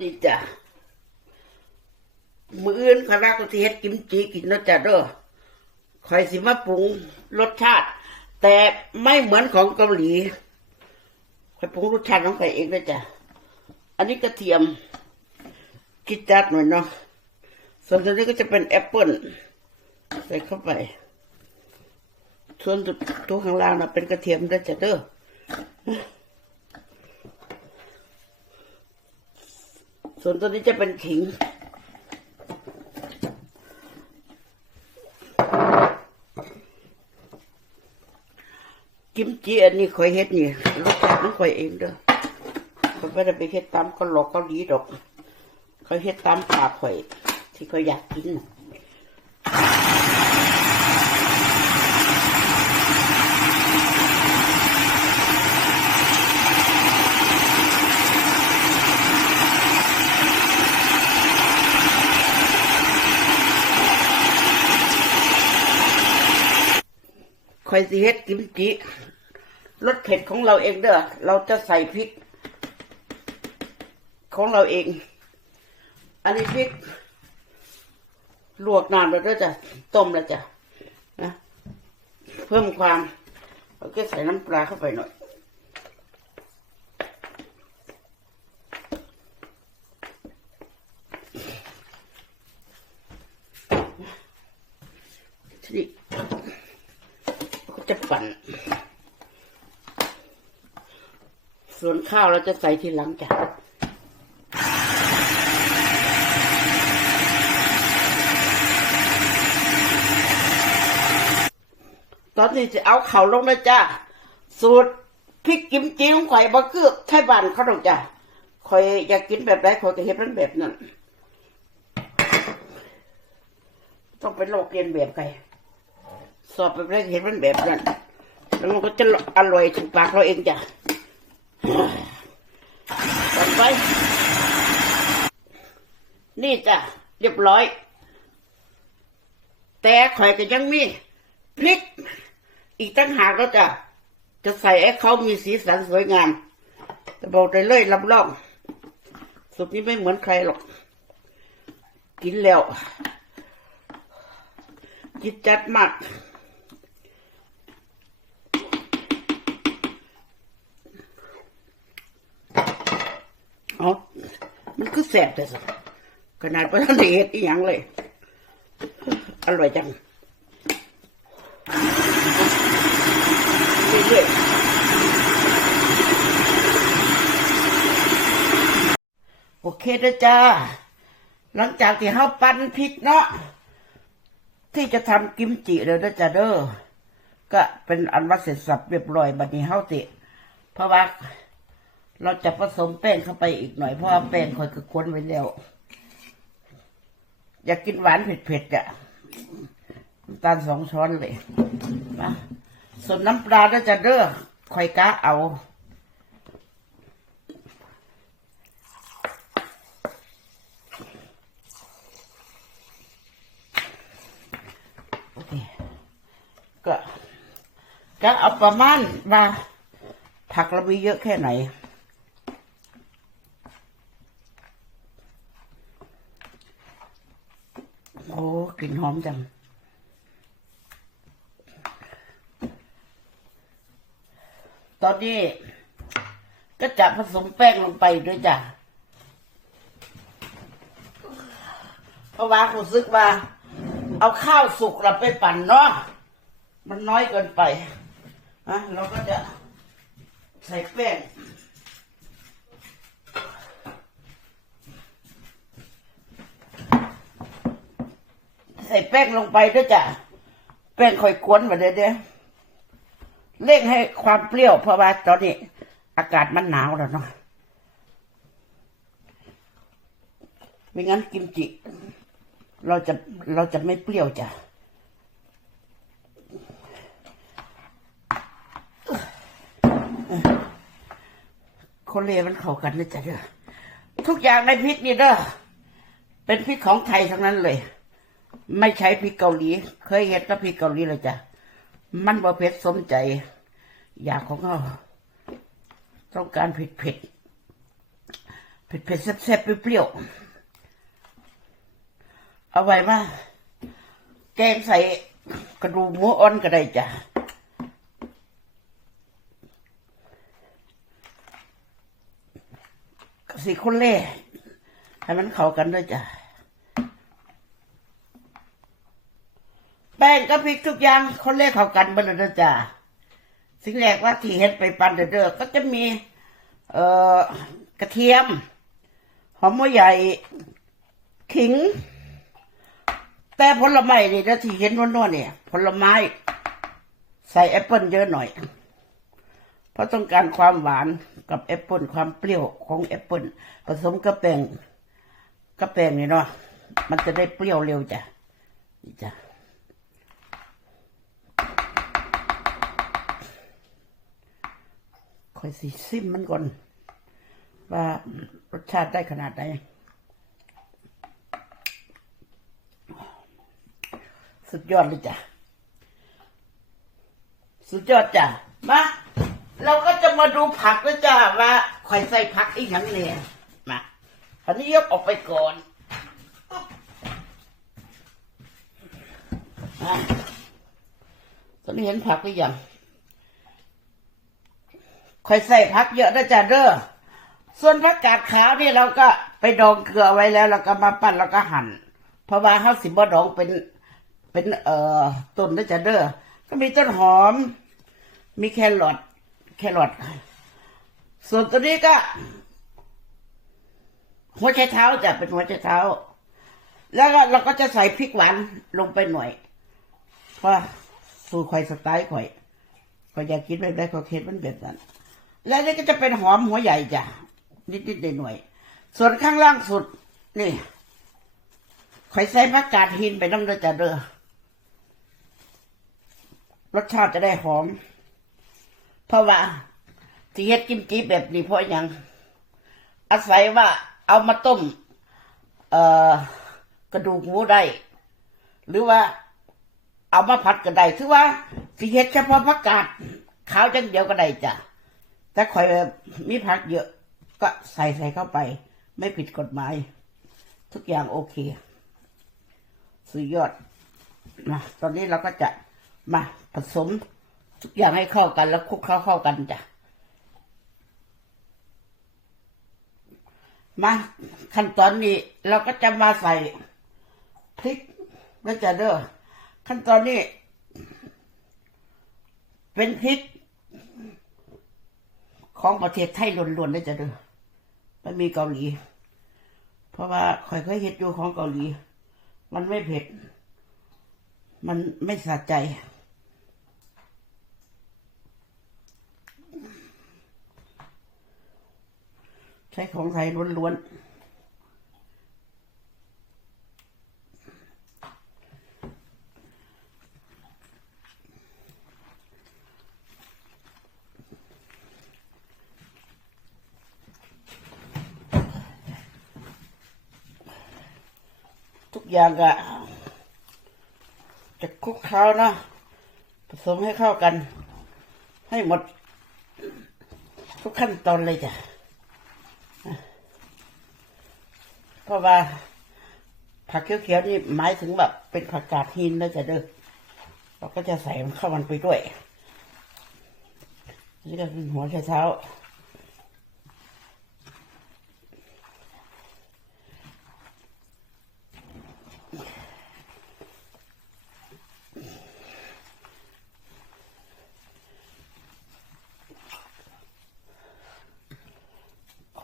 นี่จ้ะมืออื่นข้อยว่าก็สิเฮ็ดกิมจิกินนาะจ้ะเด้อคอยสิมาปรุงรสชาติ แต่ไม่เหมือนของเกาหลีคอยปรุงรสชาติของข่อยเองนะจ้ะอันนี้กระเทียมกิดจัดหน่อยเนาะส่วนตัวนี้ก็จะเป็นแอปเปิลใส่เข้าไป ส่วนตัวข้างล่างนะเป็นกระเทียมนะจ้ะเด้อ ส่วนตัวนี้จะเป็นขิง กิมจิอันนี้ข่อยเฮ็ดนี่รสชาติของข่อยเองเด้อข่อยไม่ได้ไปเฮ็ดตามก็หลอกเกาหลีดอกข่อยเฮ็ดตามปากข่อย ที่ข่อยอยากกิน ข่อยสิเฮ็ดกิมจิรสเผ็ดของเราเองเด้อ เราจะใส่พริก ของเราเอง อันนี้พริก ลวกน้ำแล้วด้วยจ้ะ ต้มแล้วจ้ะนะ เพิ่มความเราก็ใส่น้ำปลาเข้าไปหน่อย ทีนี้ก็จะปั่น ส่วนข้าวเราจะใส่ทีหลังจ้ะตอนนี้จะเอาเข่าลงนะจ้าสูตรพริกกิมจิของข่อยบ่คือไทยบ้านเขาดอกจ้ะข่อยอยากกินแบบไหนข่อยก็เฮ็ดมันแบบนั้น ต้องเป็นโลกเรียนแบบใครสอบแบบไหนเห็นมันแบบนั้น แล้วมันก็จะอร่อยถึงปากเราเองจ้ะ ต่อไป นี่จ้ะเรียบร้อย แต่ข่อยก็ยังมีพริก อีกตั้งหากแล้วจ้ะจะใส่ให้เขามีสีสันสวยงาม แต่บอกได้เลยรับรองสูตรนี้ไม่เหมือนใครหรอก กินแล้วจิตจัดมาก อ๋อมันคือแสบแต่สิขนาดพระท่านได้เห็ดอีหยังเลย อร่อยจังเรื่อยๆโอเคเด้อจ้า หลังจากที่เฮาปั้นพริกเนาะที่จะทำกิมจิเด้อเด้อจ้าเด้อก็เป็นอันว่าเสร็จสับเรียบร้อยบัดนี้เฮาติเพราะว่า เราจะผสมแป้งเข้าไปอีกหน่อยเพราะว่าแป้งคอยก็ค้นไว้แล้ว อยากกินหวานเผ็ดๆอะน้ำตาลสองช้อนเลยนะส่วนน้ำปลาก็จะเด้อคอยกะเอาก็ก็เอาประมาณว่าผักเรามีเยอะแค่ไหน โอ้กลิ่นหอมจัง ตอนนี้ ก็จะผสมแป้งลงไปด้วยจ้ะ เพราะว่าคุณซึกว่า เอาข้าวสุกเราไปปั่นเนาะมันน้อยเกินไปนะเราก็จะใส่แป้ง ใส่แป้งลงไปด้วยจ้ะ แป้งค่อยกวนมาเด้อเด้อเร่งให้ความเปรี้ยวเพราะว่าตอนนี้ อากาศมันหนาวแล้วเนาะไม่งั้นกิมจิ เราจะเราจะไม่เปรี้ยวจ้ะคนเลมันเข้ากันนะจ๊ะเด้อทุกอย่างในพริกนี่เด้อเป็นพริกของไทยทั้งนั้นเลย ไม่ใช้พริกเกาหลี เคยเห็นแต่พริกเกาหลีเลยจ้ะ มันบ่เผ็ดสมใจ อยากของเขาต้องการเผ็ดเผ็ดเผ็ดเผ็ดแซ่บๆเปรี้ยวๆเอาไว้มาแกงใส่กระดูกหมูอ่อนก็ได้จ้ะสีคนเล่ให้มันเข้ากันด้วยจ้ะ แป้งกับพริกทุกอย่างคนเล่เข้ากันหมดเลยนะจ้ะสิ่งแรกว่าที่เห็ดไปปั่นเด้อก็จะมี เอ่อกระเทียม หอมหัวใหญ่ขิง แต่ผลไม้นี่นะที่เห็นนวลๆเนี่ยผลไม้ ใส่แอปเปิลเยอะหน่อย เพราะต้องการความหวานกับแอปเปิลความเปรี้ยวของแอปเปิลผสมกับแป้งกับแป้งนี่เนาะมันจะได้เปรี้ยวเร็วจ้ะนี่จ้ะ คอยสิซิมมันก่อน ว่ารสชาติได้ขนาดไหนสุดยอดเลยจ้ะ สุดยอดจ้ะ มา เราก็จะมาดูผักแล้วจ้ะว่าคอยใส่ผักอีกอย่างเนี่ยมาอันนี้ยกออกไปก่อนอะตอนนี้เห็นผักหรือยัง ค่อยใส่ผักเยอะนะจ๊ะเด้อส่วนผักกาดขาวนี่เราก็ไปดองเกลือไว้แล้วเราก็มาปั้นแล้วก็หั่นเพราะว่าเฮาสิบ่ดองเป็นเป็นเอ่อต้นนะจ๊ะเด้อก็มีต้นหอม มีแครอทแครอทส่วนตัวนี้ก็ หัวไชเท้าจะเป็นหัวไชเท้า แล้วก็เราก็จะใส่พริกหวานลงไปหน่อยเพราะสูตรข่อยสไตล์ข่อยก็อยากกินแบบได้ก็เค็ดมันแบบนั้น แล้วนี่ก็จะเป็นหอมหัวใหญ่จ้ะนิดๆหน่อยๆส่วนข้างล่างสุด นี่ข่อยใส่ผักกาดหินไปน้ำเด้อจ้ะเด้อรสชาติจะได้หอม เพราะว่าที่เฮ็ดกิมจิแบบนี้เพราะยัง อาศัยว่าเอามาต้ม เอ่อกระดูกหมูได้ หรือว่าเอามาผัดก็ได้ถือว่าสิเฮ็ดเฉพาะผักกาดขาวจังเดียวก็ได้จ้ะ แต่ข่อยมีผักเยอะก็ใส่ใส่เข้าไป ไม่ผิดกฎหมาย ทุกอย่างโอเค สุดยอดมาตอนนี้เราก็จะมาผสมทุกอย่างให้เข้ากันแล้วคลุกเข้าเข้ากันจ้ะมาขั้นตอนนี้เราก็จะมาใส่พริกแล้วจะเด้อขั้นตอนนี้ เป็นพริก ของประเทศไทยล้วนๆได้จะเด้อไม่มีเกาหลี เพราะว่าค่อยเคยเห็ดอยู่ของเกาหลี มันไม่เผ็ด มันไม่สะใจ ใช้ของไทยล้วนๆ อย่างก็จะคลุกเคล้านะผสมให้เข้ากัน ให้หมด ทุกขั้นตอนเลยจ้ะเพราะว่าผักเขียวๆนี่หมายถึงแบบเป็นผักกาดหินนะจ๊ะเด้อเราก็จะใส่มันเข้ามันไปด้วย นี่ก็เป็นหัวไชเท้า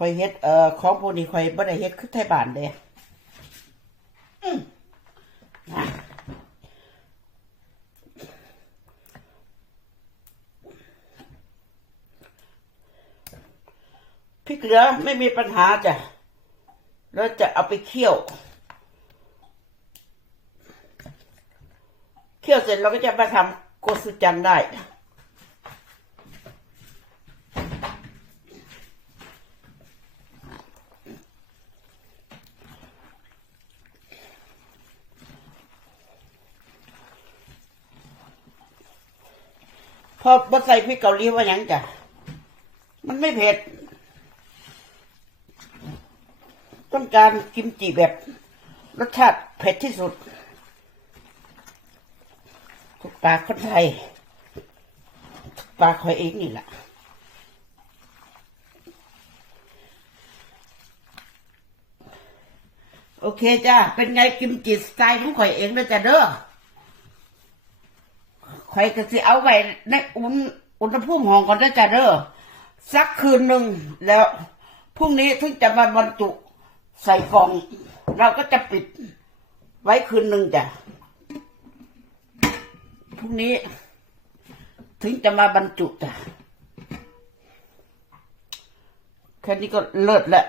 อยเฮ็ดเอ่อของพวกนี้คอยบ่ได้เฮ็ดคือไทยบ้านเด้พริกเหลือไม่มีปัญหาจ้ะแล้วจะเอาไปเคี่ยว เคี่ยวเสร็จเราก็จะมาทำโกสุจังได้ พอมาใส่พริกเกาหลีว่ายังจ้ะ มันไม่เผ็ด ต้องการกิมจิแบบ รสชาติเผ็ดที่สุด ทุกปากคนไทยทุกปากคอยเองนี่แหละโอเคจ้า เป็นไงกิมจิสไตล์ของข่อยเองนะจ้ะเด้อ ข่อยก็สิเอาไว้ในอุณอุณหภูมิห้องก่อนนะจ้ะเด้อสักคืนหนึ่งแล้วพรุ่งนี้ถึงจะมาบรรจุใส่กล่อง เราก็จะปิดไว้คืนหนึ่งจ้ะพรุ่งนี้ ถึงจะมาบรรจุจ้ะแค่นี้ก็เลิศแล้ว